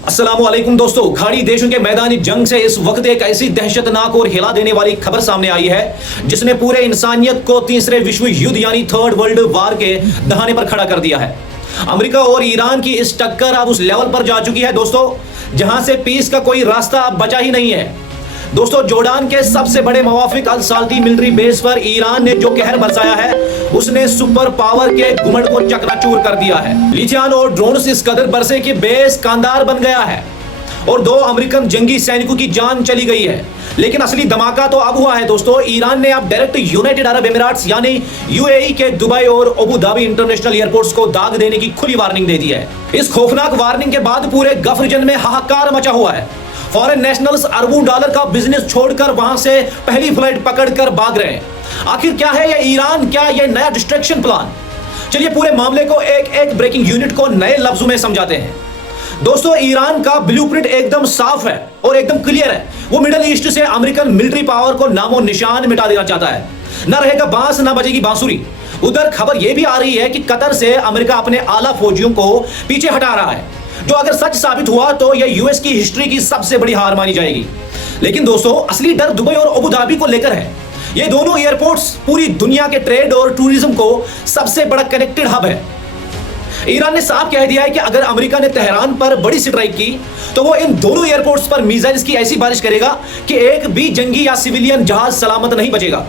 अस्सलामुअलैकुम दोस्तों, खाड़ी देशों के मैदानी जंग से इस वक्त एक ऐसी दहशतनाक और हिला देने वाली खबर सामने आई है जिसने पूरे इंसानियत को तीसरे विश्व युद्ध यानी थर्ड वर्ल्ड वार के दहाने पर खड़ा कर दिया है। अमेरिका और ईरान की इस टक्कर अब उस लेवल पर जा चुकी है दोस्तों, जहां से पीस का कोई रास्ता अब बचा ही नहीं है। दोस्तों, जोर्डान के सबसे बड़े मवाफिक अल साल्ती मिलिट्री बेस पर ईरान ने जो कहर बरसाया है उसने सुपर पावर के गुमड़ को चकनाचूर कर दिया है। लिथियान और ड्रोन्स इस कदर बरसे कि बेस कांदार बन गया है और 2 अमेरिकन जंगी सैनिकों की जान चली गई है। लेकिन असली धमाका तो अब हुआ है दोस्तों। ईरान ने अब डायरेक्ट यूनाइटेड अरब एमिरेट्स यानी यूएई के दुबई और अबू धाबी इंटरनेशनल एयरपोर्ट्स को दाग देने की खुली वार्निंग दे दी है। इस खौफनाक वार्निंग के बाद पूरे गल्फ रीजन में हाहाकार मचा हुआ है। फॉरेन नेशनल्स अरबों डॉलर का बिजनेस छोड़कर वहां से पहली फ्लाइट पकड़कर भाग रहे हैं। आखिर क्या है ये ईरान, क्या ये नया डिस्ट्रैक्शन प्लान? चलिए पूरे मामले को एक एक ब्रेकिंग यूनिट को नए लफ्जों में समझाते हैं। दोस्तों, ईरान का ब्लूप्रिंट एकदम साफ है और एकदम क्लियर है। वो मिडिल ईस्ट से अमेरिकन मिलिट्री पावर को नामो निशान मिटा देना चाहता है। ना रहेगा बांस, ना बजेगी बांसुरी। उधर खबर यह भी आ रही है कि कतर से अमेरिका अपने आला फौजियों को पीछे हटा रहा है, जो अगर सच साबित हुआ तो यह यूएस की हिस्ट्री की सबसे बड़ी हार मानी जाएगी। लेकिन दोस्तों, असली डर दुबई और अबू धाबी को लेकर है। ये दोनों एयरपोर्ट्स पूरी दुनिया के ट्रेड और टूरिज्म को सबसे बड़ा कनेक्टेड हब है। ईरान ने साफ कह दिया है कि अगर अमेरिका ने तेहरान पर बड़ी स्ट्राइक की तो वो इन दोनों एयरपोर्ट्स पर मिसाइल्स की ऐसी बारिश करेगा कि एक भी जंगी या सिविलियन जहाज सलामत नहीं बचेगा।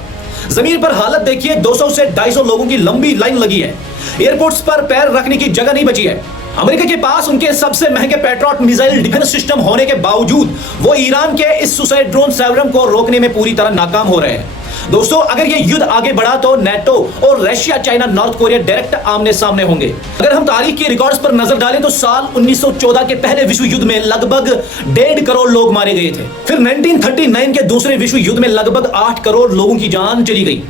जमीन पर हालत देखिए, 200 से 250 लोगों की लंबी लाइन लगी है। एयरपोर्ट्स पर पैर रखने की जगह नहीं बची है। अमेरिका के पास उनके सबसे महंगे पैट्रियट मिसाइल डिफेंस सिस्टम होने के बावजूद वो ईरान के इस सुसाइड ड्रोन सेवरम को रोकने में पूरी तरह नाकाम हो रहे हैं। दोस्तों, अगर ये युद्ध आगे बढ़ा तो नेटो और Russia, China, north Korea direct आमने सामने होंगे। अगर हम तारीख के रिकॉर्ड्स पर नजर डालें तो साल 1914 के पहले विश्व युद्ध में लगभग 1.5 करोड़ लोग मारे गए थे। फिर 1939 के दूसरे विश्व युद्ध में लगभग 8 करोड़ लोगों की जान चली गई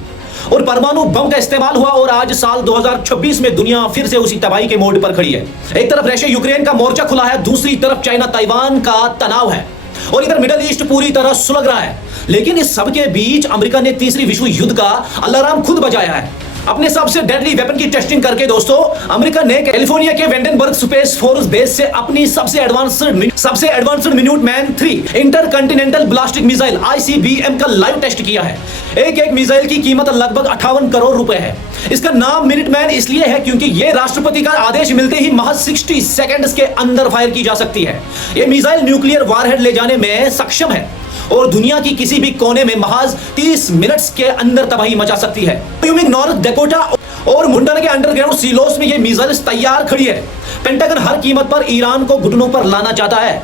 और परमाणु बम का इस्तेमाल हुआ। और आज साल 2026 में दुनिया फिर से उसी तबाही के मोड़ पर खड़ी है। एक तरफ रशिया यूक्रेन का मोर्चा खुला है, दूसरी तरफ चाइना ताइवान का तनाव है और इधर मिडिल ईस्ट पूरी तरह सुलग रहा है। लेकिन इस सब के बीच अमेरिका ने तीसरी विश्व युद्ध का अलार्म खुद बजाया है। अपने सबसे डेडली वेपन की टेस्टिंग करके दोस्तों, अमेरिका ने कैलिफोर्निया के वेंडेनबर्ग स्पेस फोर्स बेस से अपनी सबसे एडवांस्ड मिनुटमैन 3 इंटरकॉन्टिनेंटल ब्लास्टिक मिसाइल ICBM का लाइव टेस्ट किया है। एक मिसाइल की कीमत लगभग 58 करोड़ रुपए है। इसका नाम मिनटमैन इसलिए है क्योंकि यह राष्ट्रपति का आदेश मिलते ही महज 60 सेकंड्स के अंदर फायर की जा सकती है। यह मिसाइल न्यूक्लियर वारहेड ले जाने में सक्षम है और दुनिया की किसी भी कोने में महज 30 मिनट्स के अंदर तबाही मचा सकती है। व्योमिंग, नॉर्थ डकोटा और मुंडन के अंडरग्राउंड सीलोस में ये मिसाइल तैयार खड़ी है। पेंटागन हर कीमत पर ईरान को घुटनों पर लाना चाहता है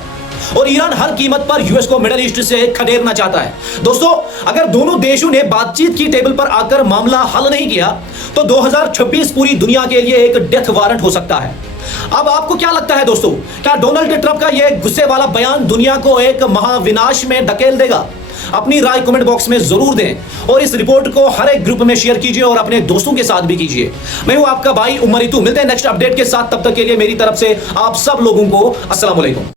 और ईरान हर कीमत पर यूएस को मिडिल ईस्ट से खदेड़ना चाहता है। दोस्तों, अगर दोनों देशों ने बातचीत की टेबल पर आकर मामला हल नहीं किया तो 2026 पूरी दुनिया के लिए एक डेथ वारंट हो सकता है। अब आपको क्या लगता है दोस्तों, क्या डोनाल्ड ट्रंप का यह गुस्से वाला बयान दुनिया को एक महाविनाश में धकेल देगा? अपनी राय कमेंट बॉक्स में जरूर दें और इस रिपोर्ट को हर एक ग्रुप में शेयर कीजिए और अपने दोस्तों के साथ भी कीजिए। मैं हूं आपका भाई उमर रितु। मिलते हैं नेक्स्ट अपडेट के साथ, तब तक के लिए मेरी तरफ से आप सब लोगों को अस्सलाम वालेकुम।